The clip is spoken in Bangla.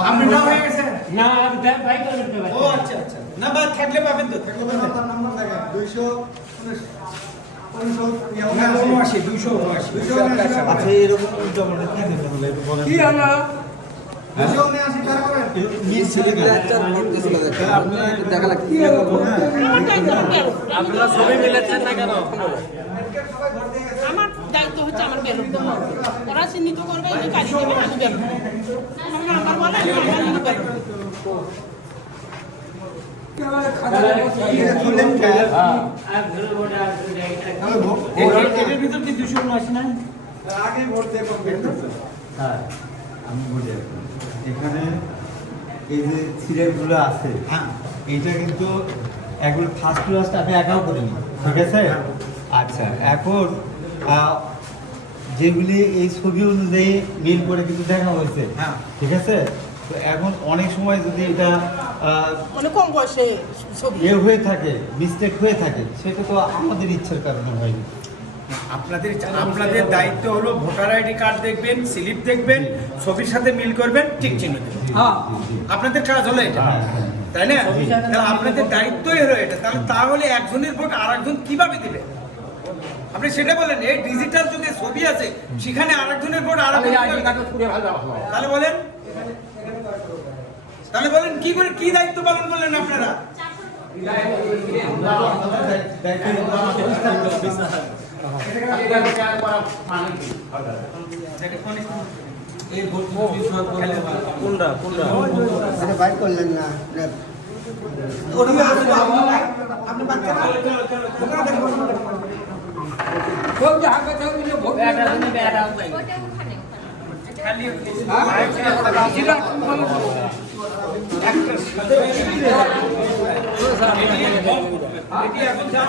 আপনার নাম হয়ে গেছে। না আমি দেখ- ভাই করে পারি ও আচ্ছা আচ্ছা। না বা থাকলে পাবেন তো থাকলে পাবেন। নাম্বার দেখেন। দুইশো উনআশি। দুইশো উনআশি। দুইশো আচ্ছা এরকম কি দিতে বলে একটু বলেন কি লাগছে আপনারা ছবি মিলাচ্ছেন না কেন? আমার দায়িত্ব হচ্ছে আমার বেরোতে। দেওয়া ওরা চিহ্নিত করবে যে কালি দেবে আমি বেরোবো। এখন। এখানে হ্যাঁ কিন্তু এগুলো ফার্স্ট ক্লাসটা আমি একাও করিনি ঠিক আছে আচ্ছা এখন যেগুলি এই ছবি অনুযায়ী মিল করে কিন্তু দেখা হয়েছে হ্যাঁ। ঠিক আছে তো এখন অনেক সময় যদি এটা মানে কম বয়সে ছবি। এ হয়ে থাকে মিস্টেক হয়ে থাকে সেটা তো আমাদের ইচ্ছার কারণে হয়নি। আপনাদের আপনাদের দায়িত্ব হলো ভোটার আইডি কার্ড দেখবেন স্লিপ দেখবেন ছবির সাথে মিল করবেন ঠিক চিহ্ন দেবেন। আপনাদের কাজ হলো এটা হ্যাঁ, হ্যাঁ, হ্যাঁ। তাই না? তাহলে আপনাদের দায়িত্বই হলো এটা তাহলে তাহলে একজনের ভোট আর একজন কীভাবে দিবে? আপনি সেটা বলেন এই ডিজিটাল যুগে ছবি আছে সেখানে আরেকজনের ভোট আর তাহলে বলেন। তাহলে বলেন কি করে কি দায়িত্ব পালন করলেন আপনারা এটা এটি এখন যা